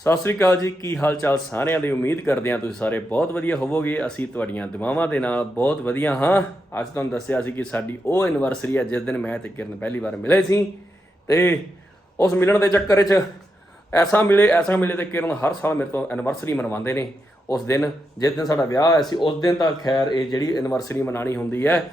ਸਤਿ ਸ੍ਰੀ ਅਕਾਲ ਜੀ, ਕੀ ਹਾਲ ਚਾਲ ਸਾਰਿਆਂ ਦੀ ਉਮੀਦ ਕਰਦੇ ਹਾਂ ਤੁਸੀਂ ਸਾਰੇ ਬਹੁਤ ਵਧੀਆ ਹੋਵੋਗੇ। ਅਸੀਂ ਤੁਹਾਡੀਆਂ ਦੁਆਵਾਂ ਦੇ ਨਾਲ ਬਹੁਤ ਵਧੀਆ ਹਾਂ। ਅੱਜ ਤੁਹਾਨੂੰ ਦੱਸਿਆ ਸੀ ਕਿ ਸਾਡੀ ਉਹ ਐਨਵਰਸਰੀ ਹੈ ਜਿਸ ਦਿਨ ਮੈਂ ਤੇ ਕਿਰਨ ਪਹਿਲੀ ਵਾਰ ਮਿਲੇ ਸੀ। ਤੇ ਉਸ ਮਿਲਣ ਦੇ ਚੱਕਰ 'ਚ ਐਸਾ ਮਿਲੇ ਐਸਾ ਮਿਲੇ ਤੇ ਕਿਰਨ ਹਰ ਸਾਲ ਮੇਰੇ ਤੋਂ ਐਨਵਰਸਰੀ ਮਨਵਾਉਂਦੇ ਨੇ। ਉਸ ਦਿਨ, ਜਿਸ ਦਿਨ ਸਾਡਾ ਵਿਆਹ ਹੋਇਆ ਸੀ, ਉਸ ਦਿਨ ਤਾਂ ਖੈਰ ਇਹ ਜਿਹੜੀ ਐਨਵਰਸਰੀ ਮਨਾਣੀ ਹੁੰਦੀ ਹੈ,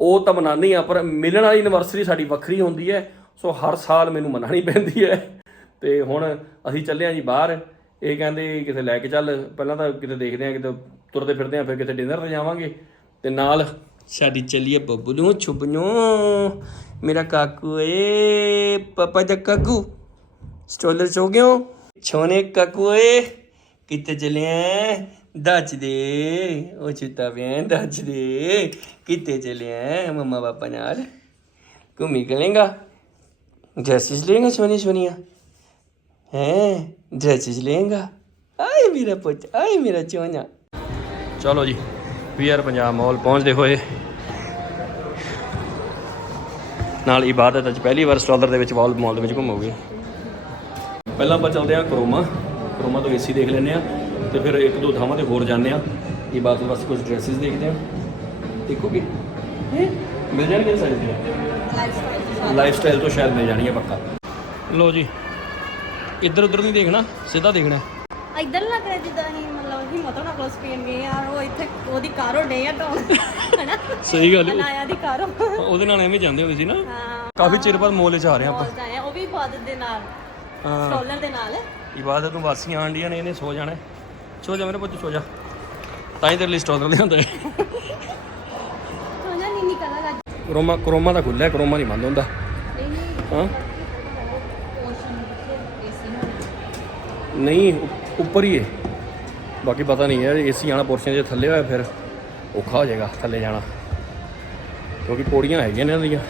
ਉਹ ਤਾਂ ਮਨਾਨੀ ਆ, ਪਰ ਮਿਲਣ ਵਾਲੀ ਐਨਵਰਸਰੀ ਸਾਡੀ ਵੱਖਰੀ ਹੁੰਦੀ ਹੈ। ਸੋ ਹਰ ਸਾਲ ਮੈਨੂੰ ਮਨਾਣੀ ਪੈਂਦੀ ਹੈ। ਤੇ ਹੁਣ ਅਸੀਂ ਚੱਲੇ ਆ ਜੀ ਬਾਹਰ। ਇਹ ਕਹਿੰਦੇ ਕਿਤੇ ਲੈ ਕੇ ਚੱਲ। ਪਹਿਲਾਂ ਤਾਂ ਕਿਤੇ ਦੇਖਦੇ ਆ, ਕਿਤੇ ਤੁਰਦੇ ਫਿਰਦੇ ਆ, ਫਿਰ ਕਿਤੇ ਡਿਨਰ ਤੇ ਜਾਵਾਂਗੇ। ਤੇ ਨਾਲ ਸਾਡੀ ਚੱਲੀਏ ਬੱਬੂ ਨੂੰ ਛੁਬਨੂ। ਮੇਰਾ ਕਾਕੂ ਏ, ਪਾਪਾ ਦਾ ਕਾਕੂ। ਸਟੋਲਰ ਸੋ ਗਿਓ ਛੋਨੇ ਕਾਕੂ ਏ, ਕਿੱਥੇ ਚੱਲੇ ਆ? ਦੱਸ ਦੇ। ਉਹ ਚਿੱਤਾ ਪਿਆ ਦੱਜ ਦੇ। ਕਿੱਥੇ ਚੱਲੇ ਆ? ਮੰਮਾ ਪਾਪਾ ਨਾਲ। ਘੁੰਮੀ ਕਰੇਗਾ ਡਰੈਸਿਸ ਲੇਗਾ ਸੋਨੀ ਸੋਨੀਆ ਹੈ ਡਰੈਸਿਸ ਲੇਗਾ ਆਏ ਮੇਰਾ ਪੁੱਤ ਆਏ ਮੇਰਾ ਚੋਨਾ ਚਲੋ ਜੀ ਪੀਆਰ ਪੰਜਾਬ ਮਾਲ ਪਹੁੰਚਦੇ ਹੋਏ। ਨਾਲ ਇਬਾਦਤ ਅੱਜ ਪਹਿਲੀ ਵਾਰ ਸਟਾਲਰ ਦੇ ਵਿੱਚ ਵਾਲ ਮਾਲ ਦੇ ਵਿੱਚ ਘੁੰਮੋਗੇ। ਪਹਿਲਾਂ ਆਪਾਂ ਚੱਲਦੇ ਹਾਂ ਕਰੋਮਾ। ਕਰੋਮਾ ਤੋਂ ਏਸੀ ਦੇਖ ਲੈਂਦੇ ਆ ਤੇ ਫਿਰ ਇੱਕ ਦੋ ਥਾਵਾਂ ਤੇ ਹੋਰ ਜਾਂਦੇ ਆ ਇਬਾਦਤ ਵਾਸਤੇ ਕੁਝ ਡਰੈਸਿਸ ਦੇਖਦੇ ਆ ਦੇਖੋਗੇ ਹੈਂ? ਮਿਲ ਜਾਣਗੇ ਸਾਈਜ਼ ਲਾਈਫ ਸਟਾਈਲ ਤੋਂ ਸ਼ਾਇਦ। ਮਿਲ ਜਾਣੀ ਹੈ ਪੱਕਾ। ਲੋ ਜੀ ਇੱਧਰ ਉੱਧਰ ਨਹੀਂ ਦੇਖਣਾ ਸਿੱਧਾ ਦੇਖਣਾ। ਇੱਧਰ ਲੱਗ ਰਿਹਾ ਜਿੱਦਾਂ ਅਸੀਂ ਮਤਲਬ ਹਿੰਮਤ ਹੋਣਾ ਕੋਲ ਸਪੇਨ ਗਏ ਆ ਉਹ ਇੱਥੇ ਉਹਦੀ ਕਾਰੋ ਡੇ ਆ ਟਾਉਣ ਹੈਨਾ? ਸਹੀ ਗੱਲ ਹੈ। ਅਨਾਇਆ ਦੀ ਕਾਰੋ ਉਹਦੇ ਨਾਲ ਐਵੇਂ ਜਾਂਦੇ ਹੁੰਦੇ ਸੀ ਨਾ। ਹਾਂ। ਕਾਫੀ ਚਿਰ ਬਾਅਦ ਮੋਲੇ ਚ ਆ ਰਹੇ ਆਪਾਂ। ਆਏ ਆ, ਉਹ ਵੀ ਇਬਾਦਤ ਦੇ ਨਾਲ ਹਾਂ। ਸਟੋਲਰ ਦੇ ਨਾਲ। ਇਬਾਦਤ ਨੂੰ ਵਾਸੀਆਂ ਆਂਡੀਆਂ ਨੇ ਇਹਨੇ ਸੋ ਜਾਣਾ। ਹੈ। ਸੋ ਜਾ ਮੇਰੇ ਪੁੱਤ ਸੋ ਜਾ। ਤਾਂ ਹੀ ਤੇਰੇ ਲਈ ਸਟਾਲਰ ਲਿਆਂਦਾ ਹੈ। ਸੋਨਾ ਨਹੀਂ ਨਿਕਲਦਾ ਕਰੋਮਾ ਕਰੋਮਾ ਤਾਂ ਖੁੱਲਿਆ ਕਰੋਮਾ ਨਹੀਂ ਬੰਦ ਹੁੰਦਾ। ਹਾਂ। ਨਹੀਂ ਉੱਪਰ ਹੀ ਹੈ ਬਾਕੀ ਪਤਾ ਨਹੀਂ ਯਾਰ ਏਸੀ ਆਣਾ ਪੋਰਸ਼ਨ ਜੇ ਥੱਲੇ ਹੋਇਆ ਫਿਰ ਔਖਾ ਹੋ ਜਾਏਗਾ ਥੱਲੇ ਜਾਣਾ। ਕਿਉਂਕਿ ਪੌੜੀਆਂ ਹੈਗੀਆਂ ਨੇ ਇਹਨਾਂ ਦੀਆਂ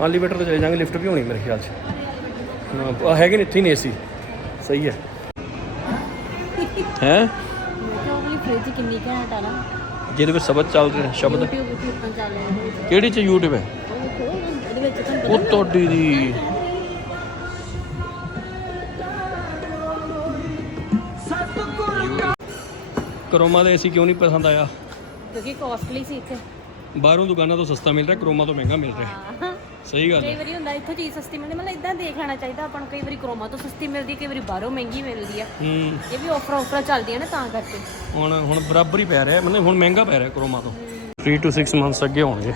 ਹਾਂ ਐਲੀਵੇਟਰ ਤੇ ਚਲੇ ਜਾਾਂਗੇ ਲਿਫਟ ਵੀ ਹੋਣੀ ਮੇਰੇ ਖਿਆਲ 'ਚ। ਹਾਂ ਹੈਗੇ ਨੇ ਇੱਥੇ ਹੀ ਨੇ ਏਸੀ ਸਹੀ ਹੈ। ਹੈ? ਮੈਂ ਕਿਹਾ ਉਹ ਵਾਲੀ ਫ੍ਰਿਜ ਕਿੰਨੀ ਘੈਂਟ ਆ ਨਾ ਜਿਹਦੇ ਵਿੱਚ ਸ਼ਬਦ ਚੱਲ ਰਹੇ ਸ਼ਬਦ। YouTube ਉੱਤੇ ਉੱਪਰ ਚੱਲ ਰਿਹਾ ਹੈ ਕਿਹੜੀ ਚ YouTube ਹੈ? ਉਹ ਦੇਖੋ ਉਹਦੇ ਵਿੱਚ ਤੁਹਾਨੂੰ ਉਹ ਤੁਹਾਡੀ ਦੀ ਕਰੋਮਾ ਦੇ ਏਸੀ ਕਿਉਂ ਨਹੀਂ ਪਸੰਦ ਆਇਆ? ਕਿਉਂਕਿ ਕਾਸਟਲੀ ਸੀ ਇੱਥੇ। ਬਾਹਰੋਂ ਦੁਕਾਨਾਂ ਤੋਂ ਸਸਤਾ ਮਿਲ ਰਿਹਾ ਕਰੋਮਾ ਤੋਂ ਮਹਿੰਗਾ ਮਿਲ ਰਿਹਾ। ਹਾਂ। ਸਹੀ ਗੱਲ ਕਈ ਹੈ ਵਾਰੀ ਹੁੰਦਾ ਇੱਥੋਂ ਚੀਜ਼ ਸਸਤੀ ਮਿਲਦੀ ਮਤਲਬ ਇਦਾਂ ਦੇਖ ਲੈਣਾ ਚਾਹੀਦਾ ਆਪਾਂ ਨੂੰ ਕਈ ਵਾਰੀ ਕਰੋਮਾ ਤੋਂ ਸਸਤੀ ਮਿਲਦੀ ਕਈ ਵਾਰੀ ਬਾਹਰੋਂ ਮਹਿੰਗੀ ਮਿਲਦੀ ਆ। ਹੂੰ। ਇਹ ਵੀ ਆਫਰ ਆਫਰ ਚੱਲਦੀਆਂ ਨੇ ਤਾਂ ਕਰਕੇ। ਹੁਣ ਹੁਣ ਬਰਾਬਰ ਹੀ ਪੈ ਰਿਹਾ ਮਤਲਬ ਹੁਣ ਮਹਿੰਗਾ ਪੈ ਰਿਹਾ ਕਰੋਮਾ ਤੋਂ। 3 to 6 ਮੰਥਸ ਅੱਗੇ ਹੋਣਗੇ।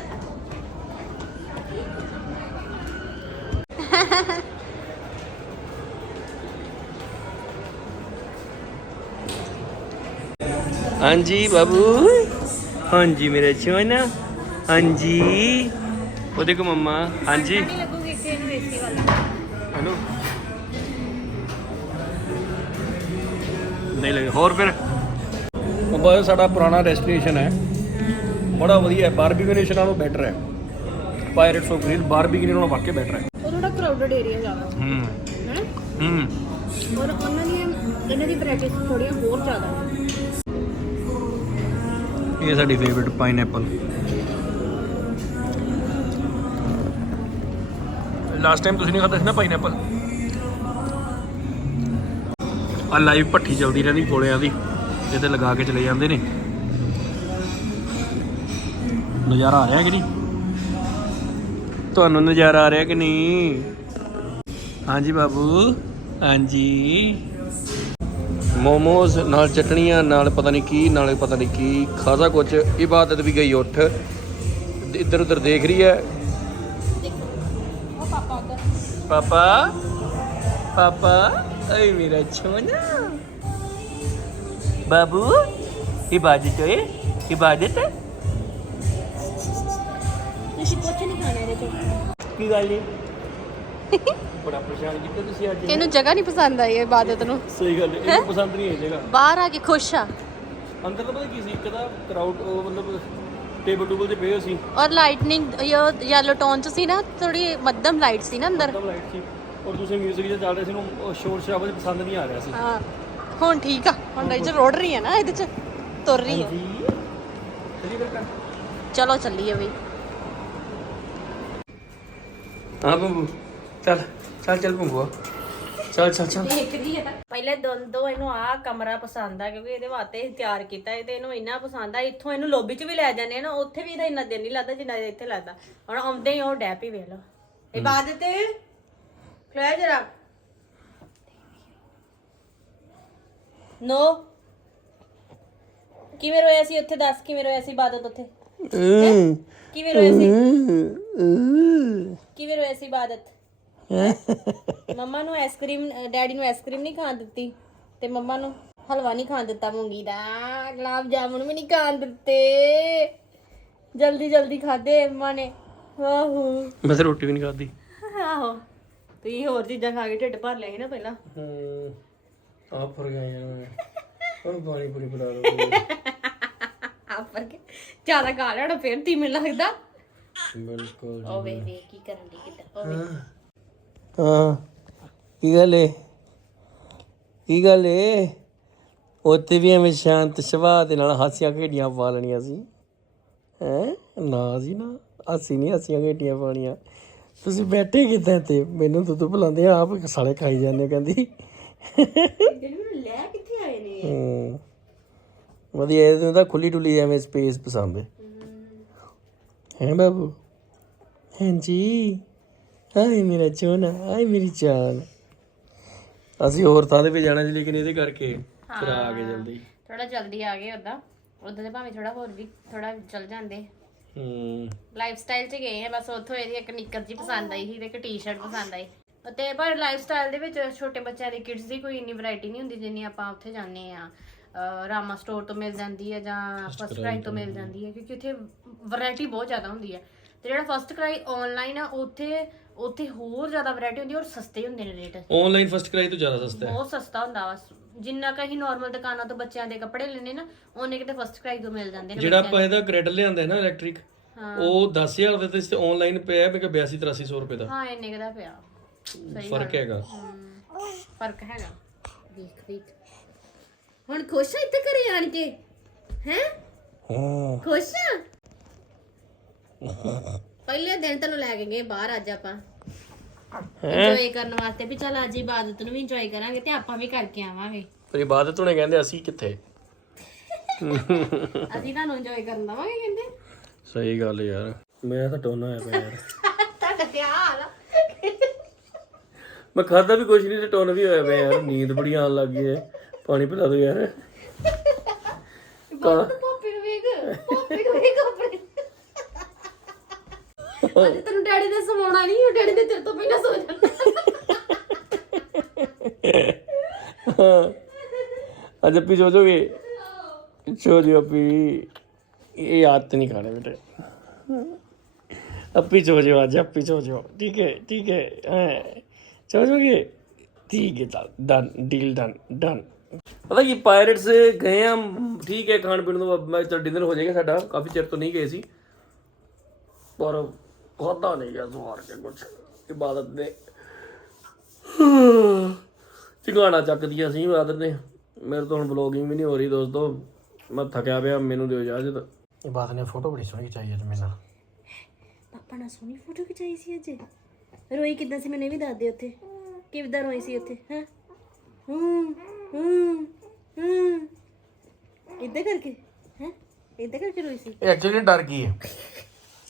ਹਾਂਜੀ ਬਾਬੂ। ਹਾਂਜੀ ਮੇਰੇ ਚੋਨਾ ਹਾਂਜੀ। ਉਹ ਦੇਖੋ ਮੰਮਾ ਹਾਂਜੀ। ਨਹੀਂ ਲੱਗੂਗੀ ਇੱਥੇ ਇਹਨੂੰ ਏਸੀ ਵਾਲੀ। ਹੈਲੋ। ਨਹੀਂ ਲੱਗੇ ਹੋਰ ਫਿਰ? ਬਸ ਸਾਡਾ ਪੁਰਾਣਾ ਡੈਸਟੀਨੇਸ਼ਨ ਹੈ। ਬੜਾ ਵਧੀਆ ਹੈ ਬਾਰਬੀਕਿਊ ਨਾਲੋਂ ਬੈਟਰ ਹੈ। ਪਾਇਰੇਟਸ ਆਫ ਗ੍ਰਿਲ ਬਾਰਬੀਕਿਊ ਨਾਲੋਂ ਵਾਕਿਆ ਬੈਟਰ ਹੈ। ਉਹ ਥੋੜਾ ਕਰਾਊਡਡ ਏਰੀਆ ਜ਼ਿਆਦਾ। ਹੂੰ। ਹੈ ਹੂੰ। ਔਰ ਉਹਨਾਂ ਦੀਆਂ ਇਹਨਾਂ ਦੀ ਵੈਰਾਈਟੀ ਥੋੜੀਆਂ ਹੋਰ ਜ਼ਿਆਦਾ ਇਹ ਸਾਡੀ ਫੇਵਰਿਟ ਪਾਈਨਐਪਲ ਲਾਸਟ ਟਾਈਮ ਤੁਸੀਂ ਨਹੀਂ ਖਾਧਾ ਸੀ ਨਾ ਪਾਈਨਐਪਲ ਆ ਲਾਈਵ ਭੱਠੀ ਚੱਲਦੀ ਰਹਿੰਦੀ ਕੋਲਿਆਂ ਦੀ ਜਿਹਦੇ ਲਗਾ ਕੇ ਚਲੇ ਜਾਂਦੇ ਨੇ। ਨਜ਼ਾਰਾ ਆ ਰਿਹਾ ਕਿ ਨਹੀਂ? ਤੁਹਾਨੂੰ ਨਜ਼ਾਰਾ ਆ ਰਿਹਾ ਕਿ ਨਹੀਂ? ਹਾਂਜੀ ਬਾਬੂ। ਹਾਂਜੀ। ਮੋਮੋਜ਼ ਨਾਲ ਚਟਣੀਆਂ ਨਾਲ ਪਤਾ ਨਹੀਂ ਕੀ ਨਾਲ ਪਤਾ ਨਹੀਂ ਕੀ ਖਾਸਾ ਕੁਝ ਇਬਾਦਤ ਵੀ ਗਈ ਉੱਠ। ਇੱਧਰ ਉੱਧਰ ਦੇਖ ਰਹੀ ਹੈ। ਉਹ ਪਾਪਾ ਉੱਧਰ ਪਾਪਾ ਪਾਪਾ ਓਏ ਮੇਰਾ ਛੋਨਾ। ਬਾਬੂ ਇਬਾਦਤ ਓਏ ਇਬਾਦਤ ਤੁਸੀਂ ਕੁਝ ਨਹੀਂ ਖਾਣਾ ਇਹਦੇ ਚੋਂ। ਕੀ ਗੱਲ ਏ ਬੜਾ ਪਰੇਸ਼ਾਨ ਕੀਤਾ ਤੁਸੀਂ ਅੱਜ। ਇਹਨੂੰ ਜਗ੍ਹਾ ਨਹੀਂ ਪਸੰਦ ਆਈ ਇਬਾਦਤ ਨੂੰ? ਸਹੀ ਗੱਲ ਇਹਨੂੰ ਪਸੰਦ ਨਹੀਂ ਇਹ ਜਗ੍ਹਾ। ਬਾਹਰ ਆ ਕੇ ਖੁਸ਼ ਆ। ਅੰਦਰ ਤਾਂ ਪਤਾ ਕੀ ਸੀ ਇੱਕ ਤਾਂ ਕਰਾਊਡ ਉਹ ਮਤਲਬ ਟੇਬਲ ਟੂਬਲ ਤੇ ਪਏ ਹੋਏ ਸੀ। ਔਰ ਲਾਈਟਨਿੰਗ ਯੈਲੋ ਟੋਨ ਚ ਸੀ ਨਾ ਥੋੜੀ ਮੱਧਮ ਲਾਈਟ ਸੀ ਨਾ ਅੰਦਰ। ਮਤਲਬ ਲਾਈਟ ਸੀ। ਔਰ ਦੂਸਰੇ 뮤직 ਜੇ ਚੱਲ ਰਹੇ ਸੀ ਨੂੰ ਸ਼ੋਰ ਸ਼ਰਾਬਾ ਜਿਹਾ ਪਸੰਦ ਨਹੀਂ ਆ ਰਿਹਾ ਸੀ। ਹਾਂ ਹੁਣ ਠੀਕ ਆ। ਹੁਣ ਰਾਈਜ ਰੋੜ ਰਹੀ ਹੈ ਨਾ ਇਹਦੇ ਚ। ਤੁਰ ਰਹੀ ਹੈ ਹਾਂਜੀ। ਚਲੀ ਫਿਰ ਕਰ ਚਲੋ ਚੱਲੀਏ ਬਈ। ਹਾਂ ਬੰਬੂ ਚੱਲ ਚੱਲ ਚੱਲ ਬੰਬੂ ਚੱਲ ਚੱਲ ਚੱਲ। ਪਹਿਲੇ ਦੋਨੋਂ ਇਹਨੂੰ ਆ ਕਮਰਾ ਪਸੰਦ ਆ ਕਿਉਂਕਿ ਇਹਦੇ ਵਾਸਤੇ ਅਸੀਂ ਤਿਆਰ ਕੀਤਾ ਇਹ ਤੇ ਇਹਨੂੰ ਇੰਨਾ ਪਸੰਦ ਆ। ਇੱਥੋਂ ਇਹਨੂੰ ਲੋਬੀ 'ਚ ਵੀ ਲੈ ਜਾਂਦੇ ਆ ਨਾ ਉੱਥੇ ਵੀ ਇਹਦਾ ਇੰਨਾ ਦਿਨ ਨਹੀਂ ਲੱਗਦਾ ਜਿੰਨਾ ਇਹਦਾ ਇੱਥੇ ਲੱਗਦਾ। ਹੁਣ ਆਉਂਦੇ ਹੀ ਉਹ ਡੈਪ ਹੀ ਵੇਖ ਲਓ। ਇਬਾਦਤ ਖਲੋਇਆ ਜਰਾ। ਨੋ। ਕਿਵੇਂ ਰੋਇਆ ਸੀ ਉੱਥੇ? ਦੱਸ ਕਿਵੇਂ ਰੋਇਆ ਸੀ ਇਬਾਦਤ ਉੱਥੇ? ਕਿਵੇਂ ਰੋਇਆ ਸੀ? ਕਿਵੇਂ ਰੋਇਆ ਸੀ ਇਬਾਦਤ ਮੰਮਾ ਨੂੰ ਆਈਸਕ੍ਰੀਮ ਡੈਡੀ ਨੂੰ ਆਈਸਕ੍ਰੀਮ ਨਹੀਂ ਖਾਣ ਦਿੱਤੀ ਤੇ ਮੰਮਾ ਨੂੰ ਹਲਵਾ ਨਹੀਂ ਖਾਣ ਦਿੱਤਾ ਮੂੰਗੀ ਦਾ। ਗੁਲਾਬ ਜਾਮੁਨ ਵੀ ਨਹੀਂ ਖਾਣ ਦਿੱਤੇ। ਜਲਦੀ ਜਲਦੀ ਖਾਦੇ ਅੰਮਾ ਨੇ। ਆਹੋ। ਮੈਂ ਤਾਂ ਰੋਟੀ ਵੀ ਨਹੀਂ ਖਾਦੀ ਆਹੋ। ਤੁਸੀਂ ਹੋਰ ਚੀਜ਼ਾਂ ਖਾ ਕੇ ਢਿੱਡ ਭਰ ਲਿਆ ਸੀ ਨਾ ਪਹਿਲਾਂ। ਹੂੰ ਆ ਫਰ ਗਿਆ ਯਾਰ ਹੁਣ ਪਾਣੀ ਪੂਰੀ ਪਿਲਾ ਦੋ ਆ ਪਰ ਕੇ ਜ਼ਿਆਦਾ ਖਾ ਲੈਣਾ ਫੇਰ ਧੀਮੇ ਲੱਗਦਾ। ਬਿਲਕੁਲ ਓ ਵੇ ਵੇ ਕੀ ਕਰਨ ਦੀ ਕਿੱਦਾਂ। ਓ ਵੇ ਹਾਂ। ਕੀ ਗੱਲ ਏ? ਕੀ ਗੱਲ ਏ? ਉੱਥੇ ਵੀ ਐਵੇਂ ਸ਼ਾਂਤ ਸੁਭਾਅ ਦੇ ਨਾਲ ਹਾਸੀਆਂ ਖੇਡੀਆਂ ਪਾ ਲੈਣੀਆਂ ਸੀ। ਹੈ? ਨਾ ਜੀ ਨਾ। ਅਸੀਂ ਨਹੀਂ ਹਾਸੀਆਂ ਖੇਡੀਆਂ ਪਾਣੀਆਂ ਤੁਸੀਂ ਬੈਠੇ ਕਿੱਦਾਂ ਤੇ ਮੈਨੂੰ ਦੁੱਧ ਪਿਲਾਉਂਦੇ ਆ ਆਪ ਸਾਲੇ ਖਾਈ ਜਾਂਦੇ ਕਹਿੰਦੀ। ਜਿਹੜੇ ਮੈਨੂੰ ਲੈ ਕਿੱਥੇ ਆਏ ਨੇ ਹੂੰ। ਵਧੀਆ ਇਹ ਤਾਂ ਖੁੱਲੀ ਡੁੱਲੀ ਐਵੇਂ ਸਪੇਸ ਪਸੰਦ ਹੈ। ਹੈ ਬਾਬੂ? ਹਾਂਜੀ ਹਾਏ ਮੇਰਾ ਚੋਨਾ ਹਾਏ ਮੇਰੀ ਜਾਨ ਅਸੀਂ ਹੋਰ ਥਾਂ ਤੇ ਵੀ ਜਾਣਾ ਸੀ ਲੇਕਿਨ ਇਹਦੇ ਕਰਕੇ ਫਿਰ ਆ ਗਏ ਜਲਦੀ। ਥੋੜਾ ਜਲਦੀ ਆ ਗਏ ਉਦਾਂ ਉਦਾਂ ਦੇ ਭਾਵੇਂ ਥੋੜਾ ਹੋਰ ਵੀ ਥੋੜਾ ਚੱਲ ਜਾਂਦੇ। ਹੂੰ। ਲਾਈਫ ਸਟਾਈਲ 'ਚ ਗਏ ਆ ਬਸ ਉੱਥੋਂ ਇਹਦੀ ਇੱਕ ਨਿੱਕਰ ਜੀ ਪਸੰਦ ਆਈ ਸੀ ਤੇ ਇੱਕ ਟੀ-ਸ਼ਰਟ ਪਸੰਦ ਆਈ। ਤੇ ਪਰ ਲਾਈਫ ਸਟਾਈਲ ਦੇ ਵਿੱਚ ਛੋਟੇ ਬੱਚਿਆਂ ਦੀ ਕਿਡਸ ਦੀ ਕੋਈ ਇੰਨੀ ਵੈਰਾਈਟੀ ਨਹੀਂ ਹੁੰਦੀ ਜਿੰਨੀ ਆਪਾਂ ਉੱਥੇ ਜਾਂਦੇ ਆ। ਰਾਮਾ ਸਟੋਰ ਤੋਂ ਮਿਲ ਜਾਂਦੀ ਹੈ ਜਾਂ ਫਸਟ ਕਰਾਈ ਤੋਂ ਮਿਲ ਜਾਂਦੀ ਹੈ ਕਿਉਂਕਿ ਉੱਥੇ ਵੈਰਾਈਟੀ ਬਹੁਤ ਜ਼ਿਆਦਾ ਹੁੰਦੀ ਹੈ ਤੇ ਜਿਹੜਾ ਫਸਟ ਕਰਾਈ ਆਨਲਾਈਨ ਆ ਉੱਥੇ ਉੱਥੇ ਹੋਰ ਜ਼ਿਆਦਾ ਵੈਰਾਈਟੀ ਹੁੰਦੀ ਹੈ ਔਰ ਸਸਤੇ ਹੁੰਦੇ ਨੇ ਰੇਟ ਆਨਲਾਈਨ ਫਸਟ ਕਰਾਈ ਤੋਂ ਜ਼ਿਆਦਾ ਸਸਤਾ ਬਹੁਤ ਸਸਤਾ ਹੁੰਦਾ ਵਾ। ਜਿੰਨਾ ਕਾ ਹੀ ਨਾਰਮਲ ਦੁਕਾਨਾਂ ਤੋਂ ਬੱਚਿਆਂ ਦੇ ਕੱਪੜੇ ਲੈਣੇ ਨਾ ਉਹਨੇ ਕਿਤੇ ਫਸਟ ਕਰਾਈ ਤੋਂ ਮਿਲ ਜਾਂਦੇ ਨੇ ਜਿਹੜਾ ਆਪਾਂ ਇਹਦਾ ਗ੍ਰੈਡ ਲਿਆਂਦਾ ਹੈ ਨਾ ਇਲੈਕਟ੍ਰਿਕ ਉਹ 10000 ਦੇ ਤੇ ਇਸ ਤੇ ਆਨਲਾਈਨ ਪਿਆ ਮੈਂ ਕਿ 82 8300 ਰੁਪਏ ਦਾ। ਹਾਂ ਇੰਨੇ ਕੁ ਦਾ ਪਿਆ। ਸਹੀ ਫ਼ਰਕ ਹੈਗਾ। ਹਮ, ਫ਼ਰਕ ਹੈਗਾ। ਦੇਖ ਦੇਖ। ਹੁਣ ਖੁਸ਼ ਆ ਇੱਥੇ ਘਰੇ ਆਣ ਕੇ? ਹੈ? ਹਾਂ। ਖੁਸ਼ ਆ? ਪਹਿਲੇ ਦਿਨ ਤੈਨੂੰ ਲੈ ਕੇ ਗਏ ਬਾਹਰ ਅੱਜ ਆਪਾਂ। ਇੰਜੋਏ ਕਰਨ ਵਾਸਤੇ ਵੀ ਚੱਲ ਅੱਜ ਇਬਾਦਤ ਨੂੰ ਵੀ ਇੰਜੋਏ ਕਰਾਂਗੇ ਤੇ ਆਪਾਂ ਵੀ ਕਰਕੇ ਆਵਾਂਗੇ। ਪਰ ਇਬਾਦਤ ਹੁਣੇ ਕਹਿੰਦੇ ਅਸੀਂ ਕਿੱਥੇ? ਅਸੀਂ ਤੁਹਾਨੂੰ ਇੰਜੋਏ ਕਰਨ ਦਵਾਂਗੇ ਕਹਿੰਦੇ। ਸਹੀ ਗੱਲ ਯਾਰ ਮੈਂ ਤਾਂ ਟੋਨਾ ਆਇਆ ਪਿਆ ਯਾਰ। ਤੁਹਾਡਾ ਤੇ ਆਹ ਹਾਲ ਆ ਮੈਂ ਖਾਦਾ ਵੀ ਕੁਝ ਨਹੀਂ ਤੇ ਟੋਨ ਵੀ ਹੋਇਆ ਪਿਆ ਯਾਰ ਨੀਂਦ ਬੜੀ ਆਉਣ ਲੱਗ ਗਈ ਹੈ। ਪਾਣੀ ਪਿਲਾ ਦਿਓ ਯਾਰ। ਬਹੁਤ ਪਾਪੀ ਨੂੰ ਵੇਖ ਪਾਪੀ ਨੂੰ ਵੇਖ ਆਪਣੇ ਅੱਜ ਤੈਨੂੰ ਡੈਡੀ ਨੇ ਸਵਾਉਣਾ ਨਹੀਂ ਉਹ ਡੈਡੀ ਨੇ ਤੇਰੇ ਤੋਂ ਪਹਿਲਾਂ ਸੋ ਜਾਣਾ। ਅੱਜ ਅੱਪੀ ਸੋ ਜਾਓਗੇ? ਸੋ ਜਿਓ ਅੱਪੀ ਇਹ ਯਾਦ ਤੇ ਨਹੀਂ ਖਾਣੇ ਬੇਟੇ। ਅੱਪੀ ਸੋ ਜਿਓ ਅੱਜ ਅੱਪੀ ਸੋ ਜਿਓ। ਠੀਕ ਹੈ ਠੀਕ ਹੈ ਹਾਂ। ਸੋ ਜਾਓਗੇ? ਠੀਕ ਹੈ ਚੱਲ ਡਨ ਡੀਲ ਡਨ ਡਨ ਪਤਾ ਕੀ ਪਾਇਰੇਟਸ ਗਏ ਆ ਠੀਕ ਹੈ ਖਾਣ ਪੀਣ ਤੋਂ ਮੈਂ ਤਾਂ ਡਿਨਰ ਹੋ ਜਾਏਗਾ ਸਾਡਾ। ਕਾਫੀ ਚਿਰ ਤੋਂ ਨਹੀਂ ਗਏ ਸੀ। ਪਰ ਖਾਦਾ ਨਹੀਂ ਗਿਆ ਸਵਾਰ ਕੇ ਕੁਛ ਇਬਾਦਤ ਨੇ ਚਿੰਗਾਣਾ ਚੱਕਦੀਆਂ ਸੀ ਇਬਾਦਤ ਨੇ ਮੇਰੇ ਤੋਂ ਹੁਣ ਵਲੋਗਿੰਗ ਵੀ ਨਹੀਂ ਹੋ ਰਹੀ ਦੋਸਤੋ। ਮੈਂ ਥੱਕਿਆ ਪਿਆ ਮੈਨੂੰ ਦਿਓ ਇਜਾਜ਼ਤ। ਇਬਾਦਤ ਨੇ ਫੋਟੋ ਬੜੀ ਸੋਹਣੀ ਖਿਚਾਈ ਅੱਜ ਮੇਰੇ ਨਾਲ। ਪਾਪਾ ਨਾਲ ਸੋਹਣੀ ਫੋਟੋ ਖਿਚਾਈ ਸੀ ਅੱਜ? ਰੋਈ ਕਿਦਾਂ ਸੀ ਮੈਨੂੰ ਇਹ ਵੀ ਦੱਸ ਦੇ ਉੱਥੇ। ਕਿਵੇਂ ਰੋਈ ਸੀ ਉੱਥੇ ਹੈ? ਹੂੰ ਹੂੰ ਹੂੰ। ਕਿੱਦਾਂ ਕਰਕੇ ਹੈ? ਇਦਾਂ ਕਰਕੇ ਰੋਈ ਸੀ? ਇਹ ਐਕਚੁਅਲੀ ਡਰ ਗਈ ਹੈ।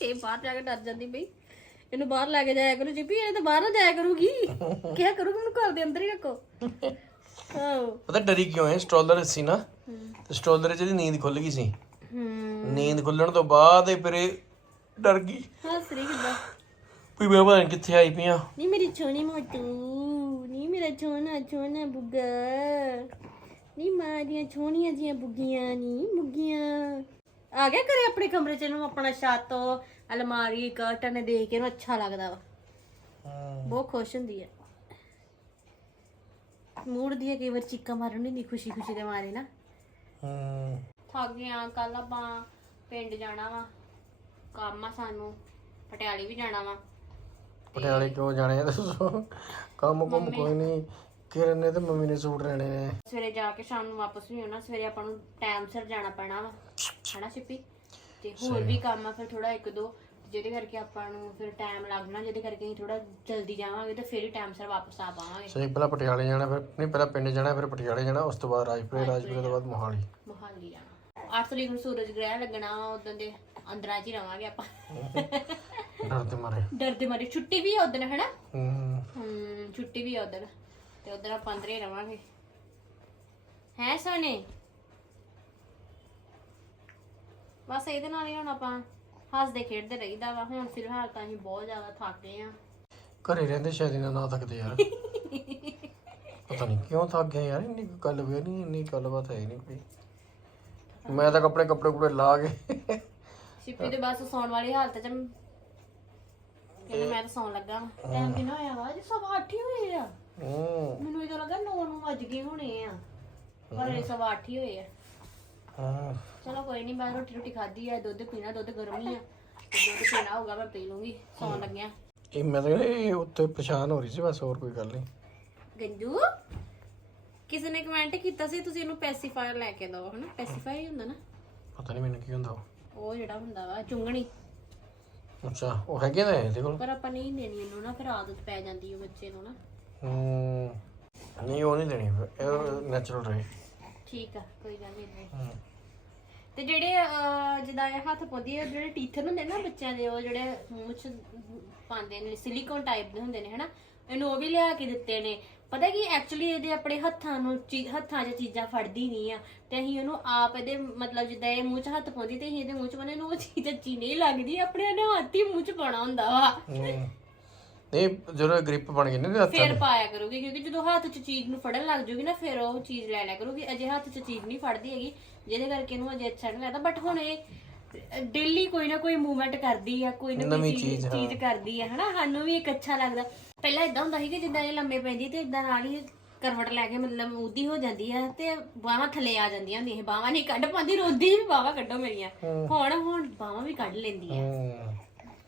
ਇਹ ਬਾਹਰ ਜਾ ਕੇ ਡਰ ਜਾਂਦੀ ਬਈ ਇਹਨੂੰ ਬਾਹਰ ਲੈ ਕੇ ਜਾਇਆ ਕਰੋ ਜੀ ਵੀ ਇਹ ਤਾਂ ਬਾਹਰ ਨਾ ਜਾਇਆ ਕਰੂਗੀ। ਕਿਆ ਕਰੂਗੀ ਮੈਨੂੰ ਘਰ ਦੇ ਅੰਦਰ ਹੀ ਰੱਖੋ। ਆਹੋ। ਪਤਾ ਡਰੀ ਕਿਉਂ ਹੈ? ਸਟ੍ਰੋਲਰ ਸੀ ਨਾ ਤੇ ਸਟ੍ਰੋਲਰ 'ਚ ਇਹਦੀ ਨੀਂਦ ਖੁੱਲ ਗਈ ਸੀ। ਹੂੰ। ਨੀਂਦ ਖੁੱਲਣ ਤੋਂ ਬਾਅਦ ਇਹ ਫਿਰ ਇਹ ਡਰ ਗਈ। ਹੱਸ ਰਹੀ ਕਿੱਦਾਂ? ਵੀ ਮੈਂ ਭਾਂ ਕਿੱਥੇ ਆਈ ਪਈ ਆ ਨੀ ਮੇਰੀ ਛੋਣੀ ਮੋਟੂ ਨੀ ਮੇਰਾ ਛੋਣਾ ਛੋਣਾ ਬੁੱਗਾ। ਨੀ ਮਾਂ ਦੀਆਂ ਛੋਣੀਆਂ ਜੀਆਂ ਬੁੱਗੀਆਂ ਨੀ ਬੁੱਗੀਆਂ। ਆ ਗਿਆ ਘਰੇ ਆਪਣੇ ਕਮਰੇ ਚ ਨੂੰ ਆਪਣਾ ਛੱਤ ਅਲਮਾਰੀ ਕਰਟਨ ਦੇਖ ਕੇ ਨੂੰ ਅੱਛਾ ਲੱਗਦਾ ਵਾ। ਬਹੁਤ ਖੁਸ਼ ਹੁੰਦੀ ਹੈ ਮੂਡ ਦੀ ਹੈ ਕਈ ਵਾਰ ਚੀਕਾਂ ਮਾਰਨ ਨਹੀਂ ਖੁਸ਼ੀ ਖੁਸ਼ੀ ਦੇ ਮਾਰੇ ਨਾ। ਹੂੰ। ਥੱਕ ਗਿਆ ਕੱਲ ਆਪਾਂ ਪਿੰਡ ਜਾਣਾ ਵਾ। ਕੰਮ ਆ ਸਾਨੂੰ ਪਟਿਆਲੇ ਵੀ ਜਾਣਾ ਵਾ। ਪਟਿਆਲੇ ਕਿਉਂ ਜਾਣੇ ਆ ਦੱਸੋ? ਕੰਮ ਕੁਮ ਕੋਈ ਨਹੀਂ। ਕਿਰਨ ਨੇ ਤੇ ਮੰਮੀ ਨੇ ਸੂਟ ਲੈਣੇ ਨੇ। ਸਵੇਰੇ ਜਾ ਕੇ ਸ਼ਾਮ ਨੂੰ ਵਾਪਸ ਵੀ ਆਉਣਾ ਸਵੇਰੇ ਆਪਾਂ ਨੂੰ ਟਾਈਮ ਸਿਰ ਜਾਣਾ ਪੈਣਾ ਵਾ। ਹਨਾ ਸ਼ਿੱਪੀ? ਤੇ ਹੋਰ ਵੀ ਕੰਮ ਆ ਫਿਰ ਥੋੜਾ ਇੱਕ ਦੋ ਜਿਹਦੇ ਕਰਕੇ ਆਪਾਂ ਨੂੰ ਫਿਰ ਟਾਈਮ ਲੱਗਣਾ ਜਿਹਦੇ ਕਰਕੇ ਅਸੀਂ ਥੋੜਾ ਜਲਦੀ ਜਾਵਾਂਗੇ ਤੇ ਫਿਰ ਹੀ ਟਾਈਮ ਸਿਰ ਵਾਪਸ ਆ ਪਾਵਾਂਗੇ। ਸਹੀ ਪਹਿਲਾਂ ਪਟਿਆਲੇ ਜਾਣਾ ਫਿਰ ਨਹੀਂ ਪਹਿਲਾਂ ਪਿੰਡ ਜਾਣਾ ਫਿਰ ਪਟਿਆਲੇ ਜਾਣਾ ਉਸ ਤੋਂ ਬਾਅਦ ਰਾਜਪੁਰੇ ਰਾਜਪੁਰੇ ਤੋਂ ਬਾਅਦ ਮੋਹਾਲੀ। ਮੋਹਾਲੀ ਜਾਣਾ। 8 ਤਰੀਕ ਨੂੰ ਸੂਰਜ ਗ੍ਰਹਿਣ ਲੱਗਣਾ ਉਦੋਂ ਦੇ ਅੰਦਰਾਂ 'ਚ ਹੀ ਰਵਾਂਗੇ ਆਪਾਂ। ਡਰਦੇ ਮਾਰੇ। ਡਰਦੇ ਮਾਰੇ। ਛੁੱਟੀ ਵੀ ਆ ਉਦੋਂ ਹੈਨਾ? ਹੂੰ ਹਮ ਛੁੱਟੀ ਵੀ ਆ ਉਦੋਂ ਤੇ ਉਦੋਂ ਆਪਾਂ ਅੰਦਰ ਹੀ ਰਵਾਂਗੇ। ਹੈ ਸੋਨੇ? ਬਸ ਇਹਦੇ ਨਾਲ ਹੀ ਹੁਣ ਆਪਾਂ ਹੱਸਦੇ ਖੇਡਦੇ ਰਹੀਦਾ ਵਾ। ਹੁਣ ਫਿਲਹਾਲ ਤਾਂ ਅਸੀਂ ਬਹੁਤ ਜ਼ਿਆਦਾ ਥੱਕ ਗਏ ਆ ਘਰੇ ਰਹਿੰਦੇ ਸ਼ਾਇਦ ਇਹਨਾਂ ਨਾ ਥੱਕਦੇ ਯਾਰ। ਪਤਾ ਨਹੀਂ ਕਿਉਂ ਥੱਕ ਗਏ ਯਾਰ ਇੰਨੀ ਗੱਲ ਵੀ ਨਹੀਂ ਇੰਨੀ ਗੱਲਬਾਤ ਹੈ ਹੀ ਨਹੀਂ ਕੋਈ। ਮੈਂ ਤਾਂ ਕੱਪੜੇ ਕੱਪੜੇ ਕੁਪੜੇ ਲਾ ਕੇ। ਸਿੱਪੀ ਦੇ ਬਸ ਸੌਣ ਵਾਲੀ ਹਾਲਤ ਚ ਕਹਿੰਦੇ ਮੈਂ ਤਾਂ ਸੌਣ ਲੱਗਾ ਟਾਈਮ ਕਿੰਨਾ ਹੋਇਆ ਵਾ? ਜੀ ਸਵਾ ਅੱਠ ਹੀ ਹੋਏ ਆ। ਹੂੰ। ਮੈਨੂੰ ਇਹ ਲੱਗਾ 9 ਨੂੰ ਵੱਜ ਗਏ ਹੋਣੇ ਆ। ਪਰ ਇਹ ਸਵਾ ਅੱਠ ਹੀ ਹੋਏ ਆ। ਹਾਂ ਚਲੋ ਕੋਈ ਨਹੀਂ ਮੈਂ ਰੋਟੀ ਰੋਟੀ ਖਾਧੀ ਆ ਦੁੱਧ ਪੀਣਾ ਦੁੱਧ ਗਰਮ ਹੀ ਆ। ਤੇ ਦੁੱਧ ਪੀਣਾ ਹੋਊਗਾ ਮੈਂ ਪੀ ਲੂੰਗੀ ਸੌਣ ਲੱਗਿਆ। ਇਹ ਮੈਂ ਤਾਂ ਕਹਿੰਦਾ ਇਹ ਉੱਤੇ ਪਛਾਣ ਹੋ ਰਹੀ ਸੀ ਬਸ ਹੋਰ ਕੋਈ ਗੱਲ ਨਹੀਂ। ਗੰਜੂ ਕਿਸੇ ਨੇ ਕਮੈਂਟ ਕੀਤਾ ਸੀ ਤੁਸੀਂ ਇਹਨੂੰ ਪੈਸੀਫਾਇਰ ਲੈ ਕੇ ਦਿਓ ਹਨਾ? ਪੈਸੀਫਾਇਰ ਹੀ ਹੁੰਦਾ ਨਾ। ਪਤਾ ਨਹੀਂ ਮੈਨੂੰ ਕੀ ਹੁੰਦਾ ਉਹ। ਉਹ ਜਿਹੜਾ ਹੁੰਦਾ ਵਾ ਚੁੰਗਣੀ। ਅੱਛਾ ਉਹ ਹੈਗੇ ਨੇ ਇਹਦੇ ਕੋਲ? ਪਰ ਆਪਾਂ ਨਹੀਂ ਦੇਣੀ ਇਹਨੂੰ ਨਾ ਫਿਰ ਆਦਤ ਪੈ ਜਾਂਦੀ ਹੈ ਬੱਚੇ ਨੂੰ ਨਾ। ਹੂੰ। ਨਹੀਂ ਉਹ ਨਹੀਂ ਦੇਣੀ ਨੈਚੁਰਲ ਰਹੇ। ਠੀਕ ਆ ਕੋਈ ਗੱਲ ਨਹੀਂ ਹੂੰ। ਤੇ ਜਿਹੜੇ ਅਹ, ਜਿੱਦਾਂ ਇਹ ਹੱਥ ਪਾਉਂਦੀ ਹੈ ਜਿਹੜੇ ਟੀਥਰ ਹੁੰਦੇ ਨਾ ਬੱਚਿਆਂ ਦੇ ਉਹ ਜਿਹੜੇ ਮੂੰਹ ਚ ਪਾਉਂਦੇ ਨੇ ਸਿਲੀਕਨ ਟਾਈਪ ਦੇ ਹੁੰਦੇ ਨੇ ਹਨਾ? ਇਹਨੂੰ ਉਹ ਵੀ ਲਿਆ ਕੇ ਦਿੱਤੇ ਨੇ। ਪਤਾ ਕੀ ਐਕਚੁਅਲੀ ਇਹਦੇ ਆਪਣੇ ਹੱਥਾਂ ਨੂੰ ਚੀ- ਹੱਥਾਂ 'ਚ ਚੀਜ਼ਾਂ ਫੜਦੀ ਨਹੀਂ ਆ। ਤੇ ਅਸੀਂ ਉਹਨੂੰ ਆਪ ਇਹਦੇ ਮਤਲਬ ਜਿੱਦਾਂ ਇਹ ਮੂੰਹ 'ਚ ਹੱਥ ਪਾਉਂਦੀ ਤੇ ਅਸੀਂ ਇਹਦੇ ਮੂੰਹ 'ਚ ਪਾਉਂਦੇ ਨੂੰ ਉਹ ਚੀਜ਼ ਅੱਛੀ ਨਹੀਂ ਲੱਗਦੀ ਆਪਣੇ ਨੇ ਹੱਥ ਹੀ ਮੂੰਹ 'ਚ ਪਾਉਣਾ ਹੁੰਦਾ ਵਾ। ਨਹੀਂ ਜਦੋਂ ਗ੍ਰਿਪ ਬਣ ਗਈ ਨਾ ਇਹਦੇ ਹੱਥਾਂ ਫੇਰ ਪਾਇਆ ਕਰੂਗੀ ਕਿਉਂਕਿ ਜਦੋਂ ਹੱਥ 'ਚ ਚੀਜ਼ ਨੂੰ ਫੜਨ ਲੱਗ ਜੂਗੀ ਨਾ ਫਿਰ ਉਹ ਚੀਜ਼ ਲੈ ਲਿਆ ਕਰੂਗੀ। ਅਜੇ ਹੱਥ 'ਚ ਚੀਜ਼ ਨਹੀਂ ਫੜਦੀ ਹੈਗੀ ਜਿਹਦੇ ਕਰਕੇ ਇਹਨੂੰ ਅਜੇ ਅੱਛਾ ਨਹੀਂ ਲੱਗਦਾ। ਬਟ ਹੁਣ ਇਹ ਡੇਲੀ ਕੋਈ ਨਾ ਕੋਈ ਮੂਵਮੈਂਟ ਕਰਦੀ ਆ ਕੋਈ ਨਾ ਕੋਈ ਨਵੀਂ ਚੀਜ਼ ਚੀਜ਼, ਚੀਜ਼ ਕਰਦੀ ਆ ਹਨਾ? ਸਾਨੂੰ ਵੀ ਇੱਕ ਅੱਛਾ ਲੱਗਦਾ। ਪਹਿਲਾਂ ਇਦਾਂ ਹੁੰਦਾ ਸੀ ਕਿ ਜਿੱਦਾਂ ਇਹ ਲੰਮੇ ਪੈਂਦੀ ਤੇ ਇਦਾਂ ਨਾਲ ਹੀ ਕਰਵਟ ਲੈ ਕੇ ਮਤਲਬ ਉਦੀ ਹੋ ਜਾਂਦੀ ਆ ਤੇ ਬਾਹਾਂ ਥੱਲੇ ਆ ਜਾਂਦੀਆਂ ਹੁੰਦੀਆਂ ਸੀ। ਬਾਹਾਂ ਨਹੀਂ ਕੱਢ ਪਾਉਂਦੀ ਰੋਂਦੀ ਵੀ ਬਾਹਾਂ ਕੱਢੋ ਮੇਰੀਆਂ। ਹੁਣ ਹੁਣ ਬਾਹਾਂ ਵੀ ਕੱਢ ਲੈਂਦੀ ਆ।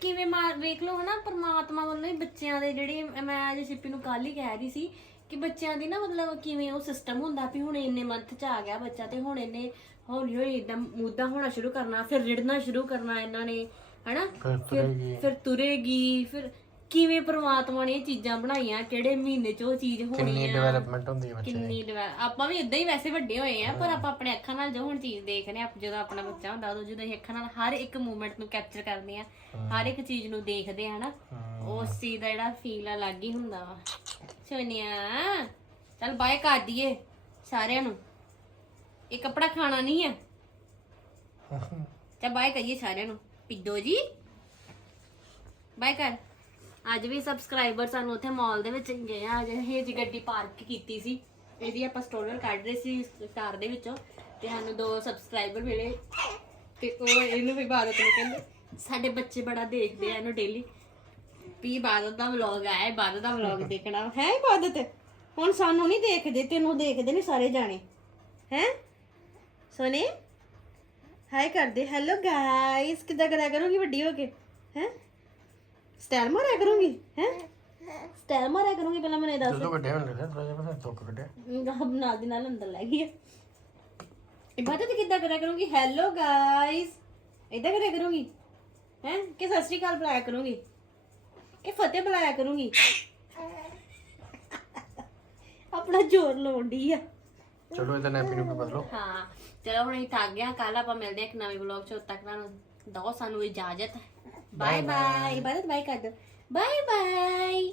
ਕਿਵੇਂ ਮਾਰ ਵੇਖ ਲਓ ਹਨਾ ਪਰਮਾਤਮਾ ਵੱਲੋਂ ਹੀ ਬੱਚਿਆਂ ਦੇ ਜਿਹੜੇ ਮੈਂ ਅੱਜ ਸਿੱਪੀ ਨੂੰ ਕੱਲ ਹੀ ਕਹਿ ਰਹੀ ਸੀ ਕਿ ਬੱਚਿਆਂ ਦੀ ਨਾ ਮਤਲਬ ਕਿਵੇਂ ਉਹ ਸਿਸਟਮ ਹੁੰਦਾ ਵੀ ਹੁਣ ਇੰਨੇ ਮੰਥ ਚ ਆ ਗਿਆ ਬੱਚਾ ਤੇ ਹੁਣ ਇਹਨੇ ਹੌਲੀ ਹੌਲੀ ਇਦਾਂ ਮੁੱਦਾ ਹੋਣਾ ਸ਼ੁਰੂ ਕਰਨਾ ਫਿਰ ਰਿੜਨਾ ਸ਼ੁਰੂ ਕਰਨਾ ਇਹਨਾਂ ਨੇ ਹਨਾ? ਫਿਰ ਫਿਰ ਤੁਰੇਗੀ ਫਿਰ ਕਿਵੇਂ ਪਰਮਾਤਮਾ ਨੇ ਇਹ ਚੀਜ਼ਾਂ ਬਣਾਈਆਂ ਕਿਹੜੇ ਮਹੀਨੇ ਚ ਉਹ ਚੀਜ਼ ਹੋਣੀ ਕਿੰਨੀ ਆ ਡਿਵੈਲਪਮੈਂਟ ਹੁੰਦੀ ਹੈ ਬੱਚੇ ਦੀ। ਕਿੰਨੀ develop- ਆਪਾਂ ਵੀ ਇਦਾਂ ਹੀ ਵੈਸੇ ਵੱਡੇ ਹੋਏ ਆ ਪਰ ਆਪਾਂ ਆਪਣੇ ਅੱਖਾਂ ਨਾਲ ਜੋ ਹੁਣ ਚੀਜ਼ ਦੇਖਦੇ ਆ ਜਦੋਂ ਆਪਣਾ ਬੱਚਾ ਹੁੰਦਾ ਉਦੋਂ ਜਦੋਂ ਅਸੀਂ ਅੱਖਾਂ ਨਾਲ ਹਰ ਇੱਕ ਮੂਵਮੈਂਟ ਨੂੰ ਕੈਪਚਰ ਕਰਦੇ ਆ ਹਰ ਇੱਕ ਚੀਜ਼ ਨੂੰ ਦੇਖਦੇ ਆ ਹਨਾ? ਉਸ ਚੀਜ਼ ਦਾ ਜਿਹੜਾ ਫੀਲ ਅਲੱਗ ਹੀ ਹੁੰਦਾ ਵਾ। ਸੋਨੀਆ ਚੱਲ ਬਾਏ ਕਰ ਦਈਏ ਸਾਰਿਆਂ ਨੂੰ। ਇਹ ਕੱਪੜਾ ਖਾਣਾ ਨਹੀਂ ਆ। ਚੱਲ ਬਾਏ ਕਰੀਏ ਸਾਰਿਆਂ ਨੂੰ। ਪਿੱਦੋ ਜੀ। ਬਾਏ ਕਰ। ਅੱਜ ਵੀ ਸਬਸਕ੍ਰਾਈਬਰ ਸਾਨੂੰ ਉੱਥੇ ਮਾਲ ਦੇ ਵਿੱਚ ਗਏ ਆ ਇਹ ਜੀ ਗੱਡੀ ਪਾਰਕ ਕੀਤੀ ਸੀ। ਇਹਦੀ ਆਪਾਂ ਸਟੋਲਰ ਕੱਢ ਰਹੇ ਸੀ ਕਾਰ ਦੇ ਵਿੱਚੋਂ ਤੇ ਸਾਨੂੰ ਦੋ ਸਬਸਕ੍ਰਾਈਬਰ ਮਿਲੇ ਤੇ ਉਹ ਇਹਨੂੰ ਵੀ ਇਬਾਦਤ ਨੂੰ ਕਹਿੰਦੇ, ਸਾਡੇ ਬੱਚੇ ਬੜਾ ਦੇਖਦੇ ਆ ਇਹਨੂੰ ਡੇਲੀ ਵੀ ਇਬਾਦਤ ਦਾ ਵਲੌਗ ਆਇਆ ਇਬਾਦਤ ਦਾ ਵਲੌਗ ਦੇਖਣਾ। ਹੈ ਇਬਾਦਤ ਹੁਣ ਸਾਨੂੰ ਨਹੀਂ ਦੇਖਦੇ, ਤੈਨੂੰ ਦੇਖਦੇ ਨੇ ਸਾਰੇ ਜਾਣੇ। ਹੈ? ਸੋਨੇ? ਹਾਈ ਕਰਦੇ। ਹੈਲੋ ਗਾਇਸ ਕਿੱਦਾਂ ਕਰਿਆ ਕਰੂੰਗੀ ਵੱਡੀ ਹੋ ਕੇ? ਹੈ? ਸਟਾਈਲ ਮਾਰਿਆ ਕਰੂੰਗੀ ਹੈ? ਸਟਾਈਲ ਮਾਰਿਆ ਕਰੂੰਗੀ ਪਹਿਲਾਂ ਮੈਨੂੰ ਇਹ ਦੱਸ। ਜਦੋਂ ਕੱਢਿਆ ਹੁੰਦੇ ਥੋੜਾ ਜਿਹਾ ਬਸ ਧੁੱਕ ਕੱਢਿਆ ਗਾਬ ਨਾਲ ਦੀ ਨਾਲ ਅੰਦਰ ਲੈ ਗਈ ਹੈ ਇਬਾਦਤ ਕਿੱਦਾਂ ਕਰਿਆ ਕਰੂੰਗੀ? ਹੈਲੋ ਗਾਇਸ ਇਦਾਂ ਕਰਿਆ ਕਰੂੰਗੀ ਹੈ? ਕਿ ਸਤਿ ਸ਼੍ਰੀ ਅਕਾਲ ਬੁਲਾਇਆ ਕਰੂੰਗੀ? ਕਿ ਫਤਿਹ ਬੁਲਾਇਆ ਕਰੂੰਗੀ? ਆਪਣਾ ਜ਼ੋਰ ਲਾਉਂਦੀ ਆ। ਚਲੋ ਇਹਦਾ ਨੈਪੀ ਨੂੰ ਬਦਲੋ। ਹਾਂ ਚਲੋ ਹੁਣ ਅਸੀਂ ਥੱਕ ਗਿਆ ਕੱਲ ਆਪਾਂ ਮਿਲਦੇ ਹਾਂ ਇੱਕ ਨਵੇਂ ਵਲੌਗ ਚ ਉਦ ਤੱਕ ਤੁਹਾਨੂੰ ਦੋ ਸਾਨੂੰ ਇਜਾਜ਼ਤ। ਬਾਏ ਬਾਏ ਇਬਾਦਤ ਬਾਏ ਕਰ ਦੋ ਬਾਏ ਬਾਏ